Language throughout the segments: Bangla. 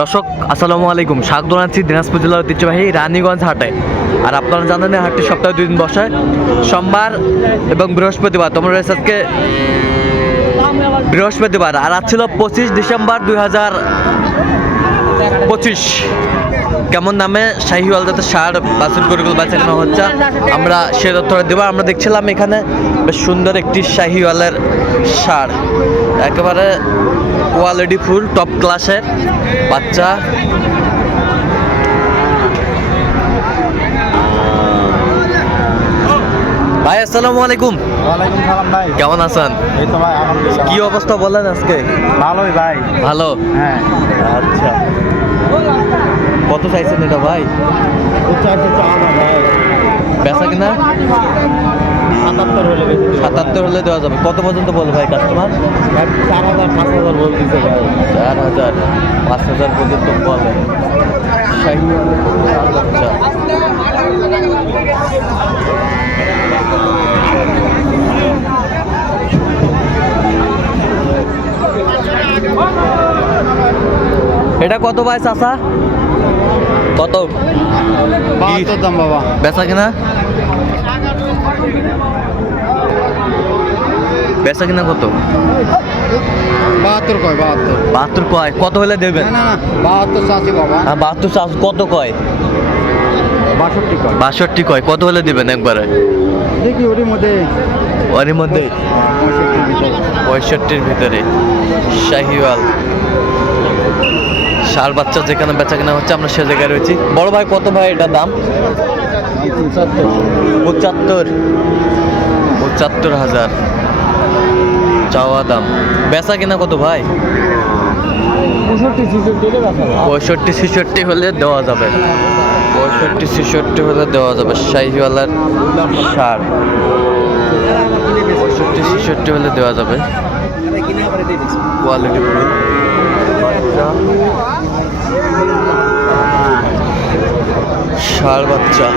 দর্শক আসসালামু আলাইকুম, স্বাগত জানাচ্ছি দিনাজপুর জেলার ঐতিহ্যবাহী রানীগঞ্জ হাটে। আর আপনারা জানেন হাটটি সপ্তাহে 2 দিন বসে, সোমবার এবং বৃহস্পতিবার। তোমরা রয়েছে আজকে বৃহস্পতিবার, আর আজ ছিল 25 ডিসেম্বর 2025। কেমন দামে শাহিওয়াল জাতের ষাঁড় বাছুর গরুগুলো বেচা কেনা হচ্ছে আমরা সে তথ্য দেবো। আমরা দেখছিলাম এখানে বেশ সুন্দর একটি শাহিওয়ালের ষাঁড়, একেবারে কোয়ালিটি ফুল টপ ক্লাসের বাচ্চা। ভাই আসসালামু আলাইকুম। ওয়ালাইকুম সালাম ভাই, কেমন আছেন? এই তো ভাই আলহামদুলিল্লাহ। কি অবস্থা বলেন আজকে? ভালোই ভাই। ভালো? হ্যাঁ। আচ্ছা, কত চাইছেন এটা ভাই? উচ্চারণ চাও না ভাই, বেচা কিনা 77 হলে বেশি 77 হলে দেওয়া যাবে। কত পর্যন্ত বলে ভাই কাস্টমার? 4000 5000 বলতেছে ভাই। 4000 5000 পর্যন্ত বলে। আচ্ছা, এটা কত ভাই চাচা? কত 72 দাম বাবা। বেচা কিনা? বেচা কিনা কত? 72 কয় 72। 72 কয়? কত হলে দেবেন? না না 72 চাচি বাবা। 72 চাষ কত কয়? 62 কয়। 62 কয়। কত হলে দিবেন একবারে? দেখি ওর মধ্যে ওর মধ্যে 65 ভিতরে শাহিওয়াল ষাঁড় বাচ্চা যেখানে বেচা কেনা হচ্ছে আমরা সে জায়গায় রয়েছি। বড় ভাই কত ভাই এটার দাম? 75,000 চাওয়া দাম। বেচা কিনা কত ভাই? 65-66 হলে দেওয়া যাবে। 65-66 হলে দেওয়া যাবে শাহিওয়ালার ষাঁড়। 65-66 হলে দেওয়া যাবে। কোয়ালিটি ফুল বাচ্চা, ষাঁড় বাচ্চা।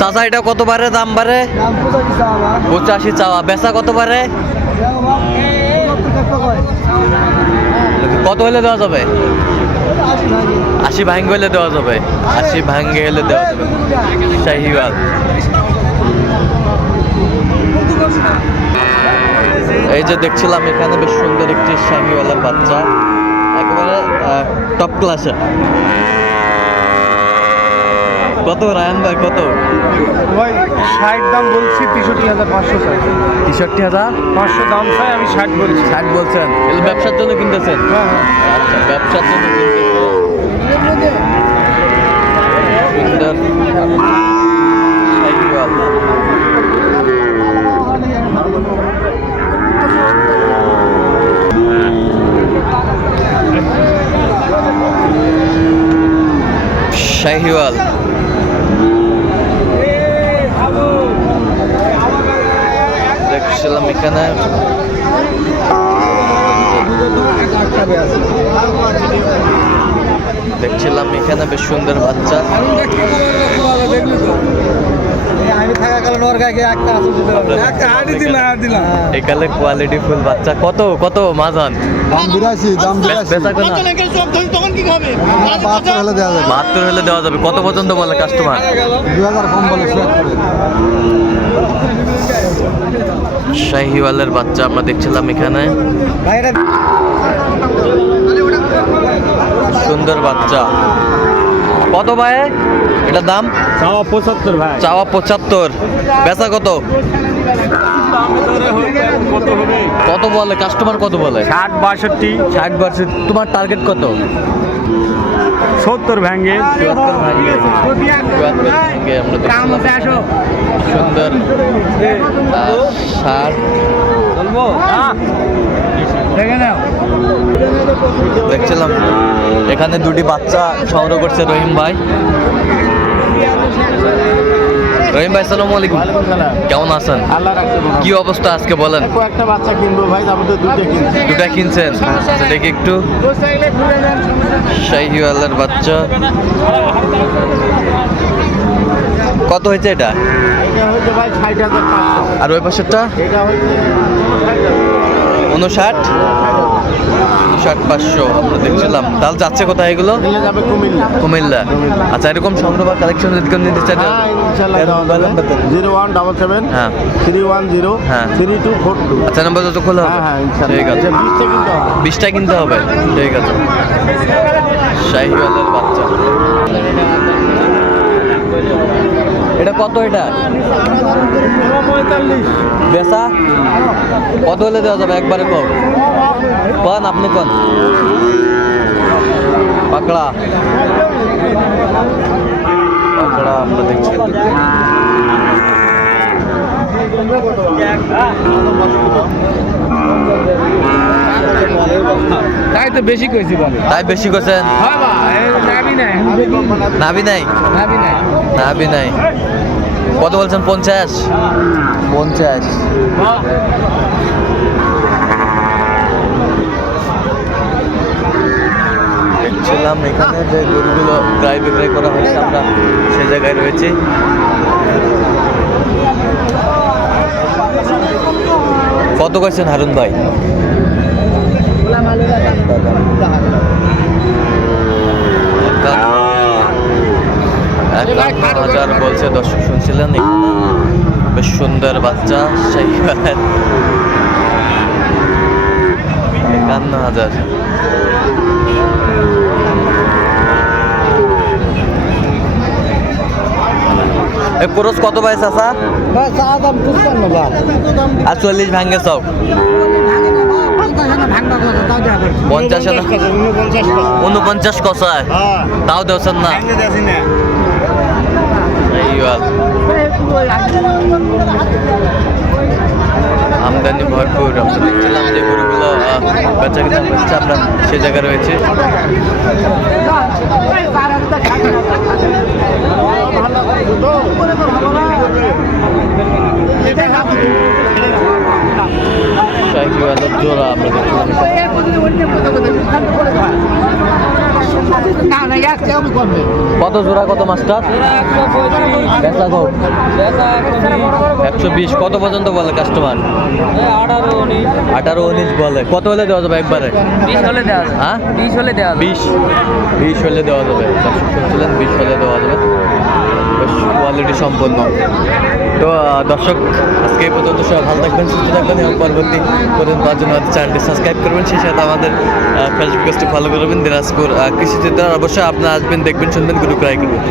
চাচা এটা কত বারে দাম বাড়ে? 85 চাওয়া। বেচা কত বারে? কত হলে দেওয়া যাবে? 80 ভাঙ্গে হলে দেওয়া যাবে। 80 ভাঙ্গে হলে দেওয়া যাবে শাহিওয়াল। এই যে দেখছিলাম এখানে বেশ সুন্দর একটি শাহিওয়ালের বাচ্চা, একেবারে টপ ক্লাসে। কত রায়ান ভাই কত? ভাই 60 দাম বলছি, 63,500 চাই। 63,500 দাম চাই, আমি 60 বলছি। 60 বলছেন? এগুলো ব্যবসার জন্য কিনতেছেন? হ্যাঁ হ্যাঁ। আচ্ছা, ব্যবসার জন্য কিনতেছেন। সুন্দর শাহিওয়াল। শাহিওয়াল দেখছিলাম এখানে। দেখছিলাম এখানে বেশ সুন্দর বাচ্চা। এখানে কোয়ালিটি ফুল বাচ্চা। কত কত মাজান? দাম 82 দাম 82। বেচা কেনা 72 হলে দেওয়া যাবে। 72 হলে দেওয়া যাবে। কত পর্যন্ত বলে কাস্টমার? 2000 কম বলে 76। শাহিওয়ালের বাচ্চা আমরা দেখছিলাম এখানে। সুন্দর বাচ্চা। কত ভাই এটার দাম? চাওয়া 75 ভাই। চাওয়া 75। বেচা কত? কত বলে কাস্টমার? কত বলে? 60 62 60 তোমার টার্গেট কত? 70 ভাঙে। 74 ভাঙে। 74 ভাঙে আমরা দেখছিলাম। সুন্দর ষাঁড় দেখছিলাম এখানে দুটি বাচ্চা সংগ্রহ করছে রহিম ভাই। রহিম ভাই আসসালামু আলাইকুম, কেমন আছেন? আল্লাহ রাখছে। কি অবস্থা আজকে বলেন? একটা বাচ্চা কিনবো ভাই, তারপর তো দুটো কিনবো। দুটা কিনছেন? আচ্ছা, দেখি একটু। শাহিওয়ালের বাচ্চা কত হয়েছে এটা? এটা হচ্ছে ভাই 60,500। আর ওই পাশেরটা এটা হচ্ছে 59 500 আমরা দেখছিলাম। তাহলে যাচ্ছে কোথায় এগুলো? নিয়ে যাবে কুমিল্লা। কুমিল্লা। আচ্ছা, এরকম সংগ্রহ বা কালেকশন যদি কেউ নিতে চায় হ্যাঁ ইনশাআল্লাহ দেওয়া যাবে। 0177 হ্যাঁ 310 হ্যাঁ। 3242। আচ্ছা, নাম্বার যত খোলা হবে। হ্যাঁ ইনশাআল্লাহ। ঠিক আছে, এটা 20টা কিনতে হবে। 20টা কিনতে হবে। ঠিক আছে। শাহিওয়ালের বাচ্চা এটা কত? এটা 45। বেচা কত হলে দেওয়া যাবে? একবারে কম কন, আপনি কন। পাকড়া পাকড়া আমরা দেখছি। তাই তো বেশি কইছি বলে। তাই বেশি করছেন? হ্যাঁ ভাই, নাবি নাই। নাভি নাই? নাবি নাই। নাভি নাই। কত বলছেন? 50? 50। দেখছিলাম এখানে যে গরুগুলো ক্রয় বিক্রয় করা হয়েছে, আমরা সে জায়গায় রয়েছি। কত কইছেন হারুন ভাই? 51,000 বলছে। দর্শক শুনছিলেন, এখানে বেশ সুন্দর বাচ্চা শাহিওয়াল। 51,000। এই ক্রস কত পাইছ আসা? ভাই চা দাম 55 ভাই। আর 40 ভাঙ্গে সব 50 49 কষায় তাও দেওছেন না। শাহিওয়াল আমদানি ভরপুর। আমরা দেখছিলাম যে গরুগুলো বেচা কিনা হচ্ছে, আমরা সে জায়গায় রয়েছে। শাহিওয়ালের জোড়া আমরা দেখছিলাম। কত জোড়া? কত মাস্টার? বেচা কম 120। কত পর্যন্ত বলে কাস্টমার? 18-19 বলে। কত হলে দেওয়া যাবে একবারে? 20 হলে দেওয়া যাবে। হ্যাঁ 20 হলে দেওয়া যাবে। 20 হলে দেওয়া যাবে। দর্শক শুনছিলেন, 20 হলে দেওয়া যাবে। বেশ কোয়ালিটি সম্পন্ন। তো দর্শক, আজকে এই পর্যন্ত সবাই ভালো থাকবেন, সুস্থ থাকবেন এবং পরবর্তী পর্যন্ত পাওয়ার জন্য আমাদের চ্যানেলটি সাবস্ক্রাইব করবেন। সেই সাথে আমাদের ফেসবুক পেজটি ফলো করবেন, দিনাজপুর কৃষি চিত্র। অবশ্যই আপনারা আসবেন, দেখবেন, শুনবেন, গরু ক্রয় করবেন।